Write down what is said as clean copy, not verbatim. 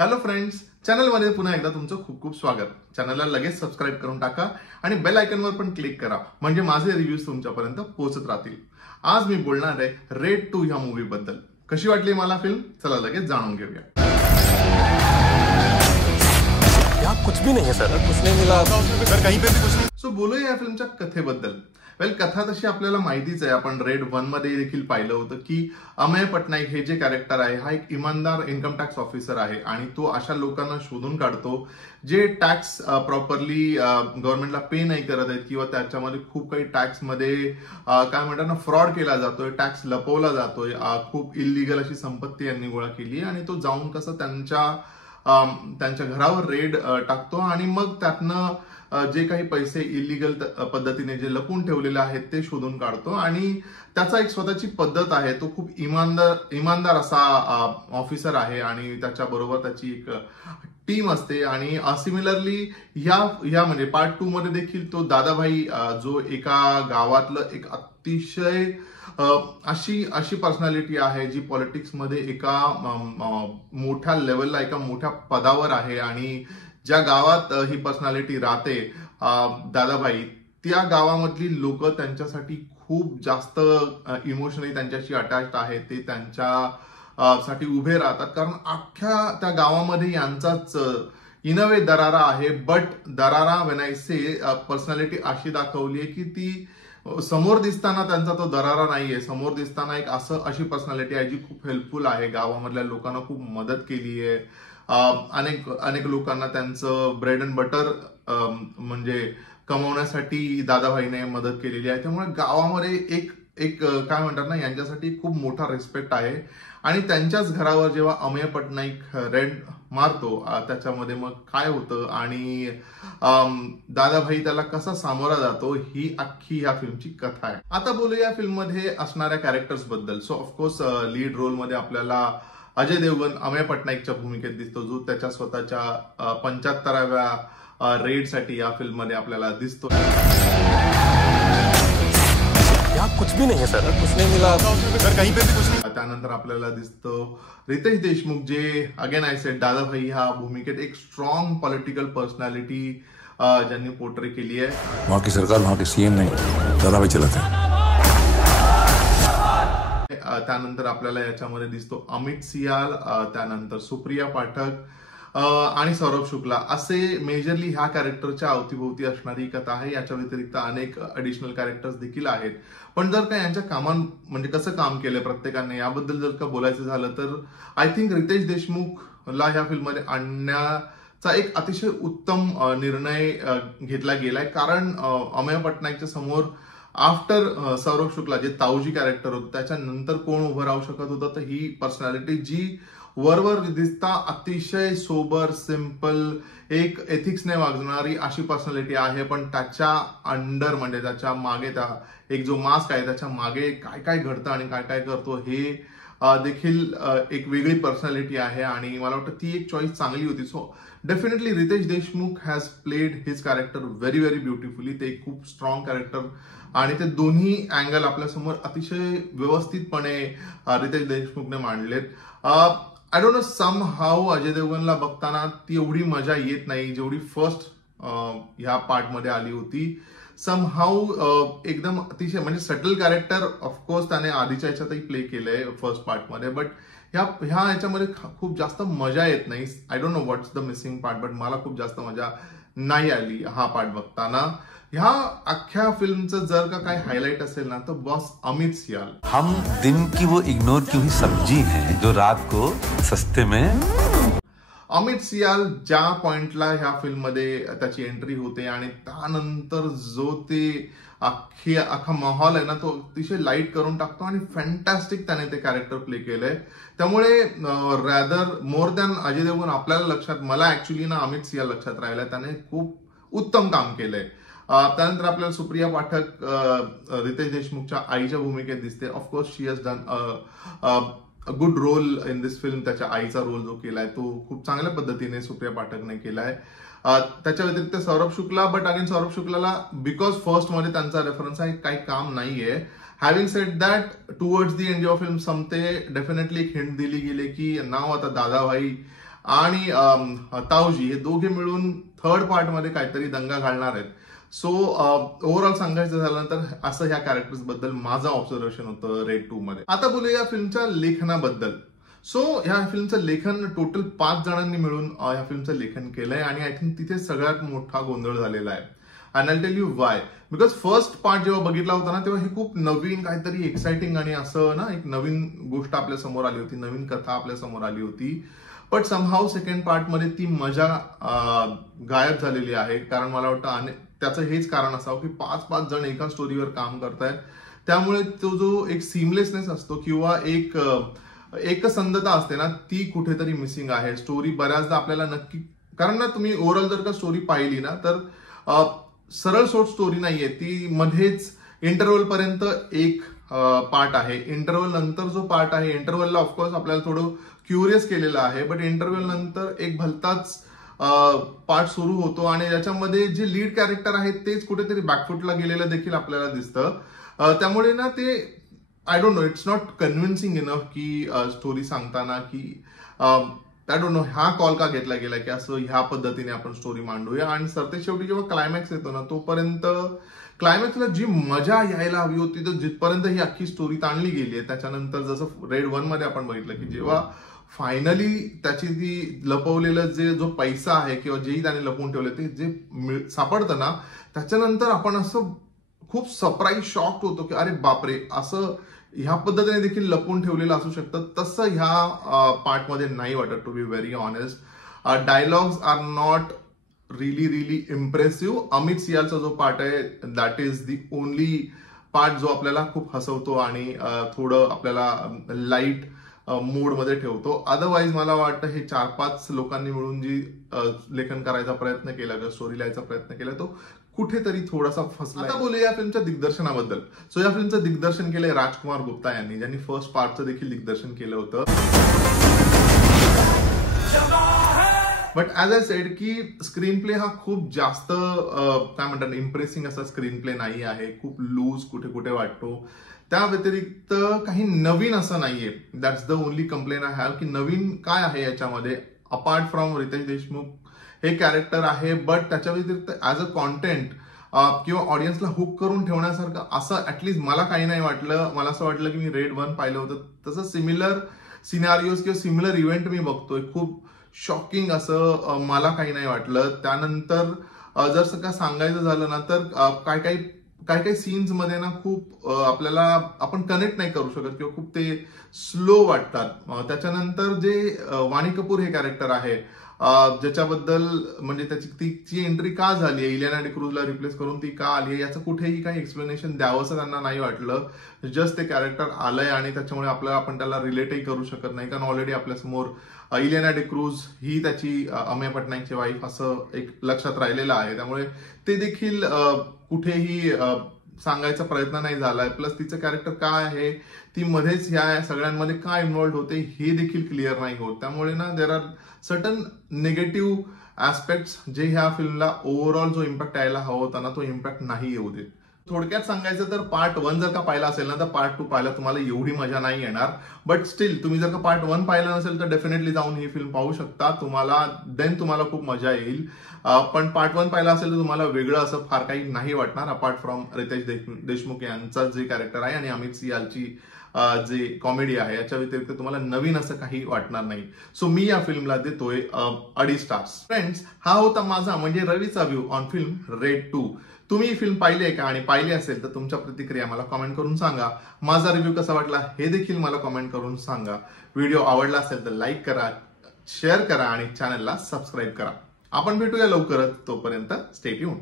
Hello friends, चॅनलमध्ये पुन्हा एकदा तुमचं खूप खूप स्वागत. चॅनलला लगेच सबस्क्राईब करून टाका आणि बेल आयकॉनवर पण क्लिक करा, म्हणजे माझे रिव्ह्यूज तुमच्यापर्यंत पोहोचत राहतील. आज मी बोलणार आहे रेड 2 ह्या मूवी बद्दल. कशी वाटली मला फिल्म, चला लगेच जाणून घेऊया. कुछ भी नहीं है सर, कुछ नहीं मिला सर, कहीं पे भी कुछ नहीं. सो बोलूया या फिल्मच्या कथेबद्दल. कथा तशी आपल्याला माहितीच आहे. आपण रेड 1 मध्ये देखील पाहिलं होतं की अमेय पटनायक हे जे कॅरेक्टर आहे हा एक इमानदार इन्कम टॅक्स ऑफिसर आहे आणि तो अशा लोकांना शोधून काढतो जे टॅक्स प्रॉपरली गव्हर्नमेंटला पे नाही करत आहेत किंवा त्याच्यामध्ये खूप काही टॅक्स मध्ये काय म्हणतात ना फ्रॉड केला जातोय, टॅक्स लपवला जातोय, खूप इलिगल अशी संपत्ती यांनी गोळा केली आणि तो जाऊन कसं त्यांच्या घरावर रेड टाकतो आणि मग त्यातनं जे काही पैसे इलिगल पद्धतीने जे लपून ठेवलेले आहेत ते शोधून काढतो आणि त्याचा एक स्वतःची पद्धत आहे. तो खूप इमानदार असा ऑफिसर आहे आणि त्याच्याबरोबर त्याची एक टीम असते. आणि सिमिलरली ह्या म्हणजे पार्ट 2 मध्ये देखील तो दादाभाई जो एका गावातलं एक अतिशय अशी पर्सनॅलिटी आहे जी पॉलिटिक्स मध्ये एका मोठ्या लेवलला एका मोठ्या पदावर आहे आणि ज्या गावात ही पर्सनॅलिटी राहते दादाभाई, त्या गावामधली लोक त्यांच्यासाठी खूप जास्त इमोशनली त्यांच्याशी अटॅच्ड आहेत. ते त्यांच्या साठी उभे राहतात कारण अख्ख्या त्या गावामध्ये यांचाच इन अ वे दरारा आहे. बट दरारा व्हेन आय से पर्सनॅलिटी अशी दाखवली आहे की ती समोर दिसताना त्यांचा तो दरारा नाहीये. समोर दिसताना एक अशी पर्सनॅलिटी आहे जी खूप हेल्पफुल आहे. गावामधल्या लोकांना खूप मदत केली आहे. अनेक लोकांना त्यांचं ब्रेड अँड बटर म्हणजे कमवण्यासाठी दादाभाईने मदत केलेली आहे. त्यामुळे गावामध्ये एक काय म्हणतात ना यांच्यासाठी खूप मोठा रिस्पेक्ट आहे. आणि त्यांच्याच घरावर जेव्हा अमेय पटनायक रेड मारतो त्याच्यामध्ये मग काय होतं आणि दादाभाई त्याला कसा सामोरा जातो ही अख्खी ह्या फिल्मची कथा आहे. आता बोलूया या फिल्म मध्ये असणाऱ्या कॅरेक्टर्स बद्दल. सो ऑफकोर्स लीड रोल मध्ये आपल्याला अजय देवगन अमेय पटनायकच्या भूमिकेत दिसतो, जो त्याच्या स्वतःच्या 75व्या रेडसाठी या फिल्म मध्ये आपल्याला दिसतो. कुछ भी नहीं है सर, कुछ नहीं मिला सर, कहीं पे भी कुछ नहीं. त्यानंतर आपल्याला दिसतो रितेश देशमुख, जे अगेन आय सेड दादाभाई ह्या भूमिकेत एक स्ट्रॉंग पॉलिटिकल पर्सनॅलिटी ज्यांनी पोर्ट्रे केली आहे. वहां की सरकार, वहां के सीएम नहीं, दादाभाई चलाते हैं. त्यानंतर आपल्याला याच्यामध्ये दिसतो अमित सियाल, त्यानंतर सुप्रिया पाठक आणि सौरभ शुक्ला, असे मेजरली ह्या कॅरेक्टरच्या अवतीभोवती असणारी कथा आहे. याच्या व्यतिरिक्त अनेक ऍडिशनल कॅरेक्टर्स देखील आहेत. पण जर का यांच्या म्हणजे कसं काम केलंय प्रत्येकाने याबद्दल जर का बोलायचं झालं तर आय थिंक रितेश देशमुखला ह्या फिल्ममध्ये आणण्याचा एक अतिशय उत्तम निर्णय घेतला गेलाय. कारण अमेय पटनायकच्या समोर आफ्टर सौरभ शुक्ला जे ताऊजी कॅरेक्टर होतं त्याच्यानंतर कोण उभं राहू शकत होतं, तर ही पर्सनॅलिटी जी वरवर दिसता अतिशय सोबर, सिंपल, एक एथिक्सने वागणारी अशी पर्सनॅलिटी आहे. पण त्याच्या अंडर म्हणजे त्याच्या मागे एक जो मास्क आहे त्याच्या मागे काय काय घडतं आणि काय काय करतो हे देखील एक वेगळी पर्सनॅलिटी आहे आणि मला वाटतं ती एक चॉईस चांगली होती. So definitely Riteish Deshmukh has played his character very very beautifully. ते एक खूप स्ट्रॉंग कॅरेक्टर आणि ते दोन्ही अँगल आपल्यासमोर अतिशय व्यवस्थितपणे रितेश देशमुखने मांडलेत. I don't know, somehow Ajay देवगनला बघताना ती एवढी मजा येत नाही जेवढी फर्स्ट ह्या पार्ट मध्ये आली होती. सम हाऊ एकदम अतिशय म्हणजे सटल कॅरेक्टर ऑफकोर्स त्याने आधीच्या ह्याच्यातही प्ले केलंय फर्स्ट पार्ट मध्ये, बट ह्या ह्याच्यामध्ये खूप जास्त मजा येत नाही. I don't no what's the missing part, but मला खूप जास्त मजा नाही आली हा पार्ट बघताना. ह्या अख्ख्या फिल्मचं जर का काही हायलाइट असेल ना तर बॉस अमित सियाल. हम दिन की वो इग्नोर की हुई सब्जी हैं जो रात को सस्ते में. अमित सियाल ज्या पॉइंटला ह्या फिल्म मध्ये त्याची एंट्री होते आणि त्यानंतर जो ते अख्खा माहोल आहे ना तो अतिशय लाईट करून टाकतो आणि फॅन्टॅस्टिक त्याने ते कॅरेक्टर प्ले केलंय. त्यामुळे rather more than Ajay Devgn आपल्याला लक्षात, मला ऍक्च्युली ना अमित सियाल लक्षात राहिलाय. त्याने खूप उत्तम काम केलंय. त्यानंतर आपल्याला सुप्रिया पाठक रितेश देशमुखच्या आईच्या भूमिकेत दिसते. Of course she has done good role in this film. त्याच्या आईचा रोल जो केलाय तो खूप चांगल्या पद्धतीने सुप्रिया पाठकने केलाय. त्याच्या व्यतिरिक्त सौरभ शुक्ला, बट अगेन सौरभ शुक्लाला बिकॉज फर्स्ट मध्ये त्यांचा रेफरन्स आहे काही काम नाहीये. Having said that towards the end of film संपते डेफिनेटली एक हिंट दिली गेली की नाव आता दादाभाई आणि ताऊजी हे दोघे मिळून थर्ड पार्ट मध्ये काहीतरी दंगा घालणार आहेत. सो ओव्हरऑल सांगायचं झालं तर असं ह्या कॅरेक्टर्स बद्दल माझं ऑब्झर्वेशन होतं रेड 2 मध्ये. आता बोलूया या फिल्मच्या लेखनाबद्दल. सो ह्या फिल्मचं लेखन टोटल 5 जणांनी मिळून ह्या फिल्मचं लेखन केलंय आणि आय थिंक तिथे सगळ्यात मोठा गोंधळ झालेला आहे. And I tell you Y. Because first part जेव्हा बघितला होता ना तेव्हा हे खूप नवीन काहीतरी एक्साइटिंग आणि असं ना एक नवीन गोष्ट आपल्या समोर आली होती, नवीन कथा आपल्या समोर आली होती. बट समहाव सेकंड पार्ट मध्ये ती मजा गायब झालेली आहे. कारण मला वाटतं त्याचं हेच कारण असावं की 5 जण एका स्टोरीवर काम करतायत, त्यामुळे तो जो एक सीमलेसनेस असतो किंवा एक एकसंधता असते ना ती कुठेतरी मिसिंग आहे. स्टोरी बऱ्याचदा आपल्याला नक्की, कारण ना तुम्ही ओव्हरऑल जर का स्टोरी पाहिली ना तर सरळ सोट स्टोरी नाहीये ती. मध्येच इंटरव्हल पर्यंत एक पार्ट आहे, इंटरव्हल नंतर जो पार्ट आहे, इंटरव्हलला ऑफकोर्स आपल्याला थोडं क्युरियस केलेलं आहे, बट इंटरव्हल नंतर एक भलताच पार्ट सुरू होतो आणि याच्यामध्ये जे लीड कॅरेक्टर आहेत तेच कुठेतरी बॅकफुटला गेलेलं देखील आपल्याला दिसतं. त्यामुळे ना ते I don't no, it's not convincing enough की स्टोरी सांगताना की आय डोंट नो हा कॉल का घेतला गेला की असं ह्या पद्धतीने आपण स्टोरी मांडूया. आणि सरते शेवटी जेव्हा क्लायमॅक्स येतो ना तोपर्यंत क्लायमॅक्सला जी मजा यायला हवी होती तर जिथपर्यंत ही अख्खी स्टोरी ताणली गेली आहे त्याच्यानंतर जसं रेड 1 मध्ये आपण बघितलं की जेव्हा फायनली त्याची ती लपवलेलं जो पैसा आहे किंवा जेही त्याने लपवून ठेवले ते जे सापडतं ना त्याच्यानंतर आपण असं खूप सरप्राईज शॉक्ड होतो की अरे बापरे, असं ह्या पद्धतीने देखील लपवून ठेवलेलं असू शकतं. तसं ह्या पार्टमध्ये नाही वाटत, to be very honest. Dialogues are not really impressive. Amit सियालचा जो पार्ट आहे that is the only part जो आपल्याला खूप हसवतो आणि थोडं आपल्याला लाईट मूड मध्ये ठेवतो. अदरवाईज मला वाटतं हे 4-5 लोकांनी मिळून जी लेखन करायचा प्रयत्न केला किंवा स्टोरी लिहायचा प्रयत्न केला तो कुठेतरी थोडासा फसला. आता बोलूया या फिल्मच्या दिग्दर्शनाबद्दल. सो या फिल्मचं दिग्दर्शन केलंय राजकुमार गुप्ता यांनी, ज्यांनी फर्स्ट पार्टचं देखील दिग्दर्शन केलं होतं. बट ॲज आय सेड की स्क्रीन प्ले हा खूप जास्त काय म्हणतात इम्प्रेसिंग असा स्क्रीन प्ले नाही आहे. खूप लूज कुठे कुठे वाटतो. त्या व्यतिरिक्त काही नवीन असं नाहीये. That's the only complain I have की नवीन काय आहे याच्यामध्ये अपार्ट फ्रॉम रितेश देशमुख हे कॅरेक्टर आहे. बट त्याच्या व्यतिरिक्त ऍज अ कॉन्टेंट किंवा ऑडियन्सला हुक करून ठेवण्यासारखं असं ऍटलीस्ट मला काही नाही वाटलं. मला असं वाटलं की मी रेड 1 पाहिलं होतं तसं सिमिलर सिनारिओज किंवा सिमिलर इव्हेंट मी बघतोय. खूप शॉकिंग असं मला काही नाही वाटलं. त्यानंतर जर सगळं सांगायचं झालं ना तर काही सीन्स मध्ये ना खूप आपल्याला आपण कनेक्ट नाही करू शकत किंवा खूप ते स्लो वाटतात. त्याच्यानंतर जे वाणी कपूर हे कॅरेक्टर आहे ज्याच्याबद्दल म्हणजे तिची एंट्री का झाली आहे, इलियाना डिक्रूजला रिप्लेस करून ती का आली आहे याचं कुठेही काही एक्सप्लेनेशन द्यावंसं त्यांना नाही वाटलं. जस्ट ते कॅरेक्टर आलंय आणि त्याच्यामुळे आपण त्याला रिलेटही करू शकत नाही कारण ऑलरेडी आपल्यासमोर इलियाना डिक्रूज ही त्याची अमेय पटनायकची वाईफ असं एक लक्षात राहिलेलं आहे. त्यामुळे ते देखील कुठेही सांगायचा प्रयत्न नाही झालाय. प्लस तिचं कॅरेक्टर काय आहे, ती मध्येच ह्या सगळ्यांमध्ये काय इन्व्हॉल्व्ह होते हे देखील क्लिअर नाही होत. त्यामुळे ना there are certain negative aspects जे ह्या फिल्मला ओव्हरऑल जो इम्पॅक्ट यायला हवा होता ना तो इम्पॅक्ट नाही येऊ देत. थोडक्यात सांगायचं तर पार्ट 1 जर का पाहिला असेल ना तर पार्ट 2 पाहायला तुम्हाला एवढी मजा नाही येणार. बट स्टील तुम्ही जर का पार्ट 1 पाहिलं नसेल तर डेफिनेटली जाऊन ही फिल्म पाहू शकता. तुम्हाला खूप मजा येईल. पण पार्ट 1 पाहिला असेल तर तुम्हाला वेगळं असं फार काही नाही वाटणार अपार्ट फ्रॉम रितेश देशमुख यांचा जे कॅरेक्टर आहे आणि अमित सियालची जे कॉमेडी आहे याच्या व्यतिरिक्त तुम्हाला नवीन असं काही वाटणार नाही. सो मी या फिल्मला देतोय 2.5 स्टार्स. फ्रेंड्स, हा होता माझा म्हणजे रवीचा व्ह्यू ऑन फिल्म रेड 2. तुम्ही ही फिल्म पाहिली आहे का आणि पाहिली असेल तर तुमच्या प्रतिक्रिया मला कमेंट करून सांगा. माझा रिव्ह्यू कसा वाटला हे देखील मला कमेंट करून सांगा. व्हिडिओ आवडला असेल तर लाईक करा, शेअर करा आणि चॅनलला सबस्क्राईब करा. आपण भेटूया लवकरच. तोपर्यंत स्टे ट्यून्ड.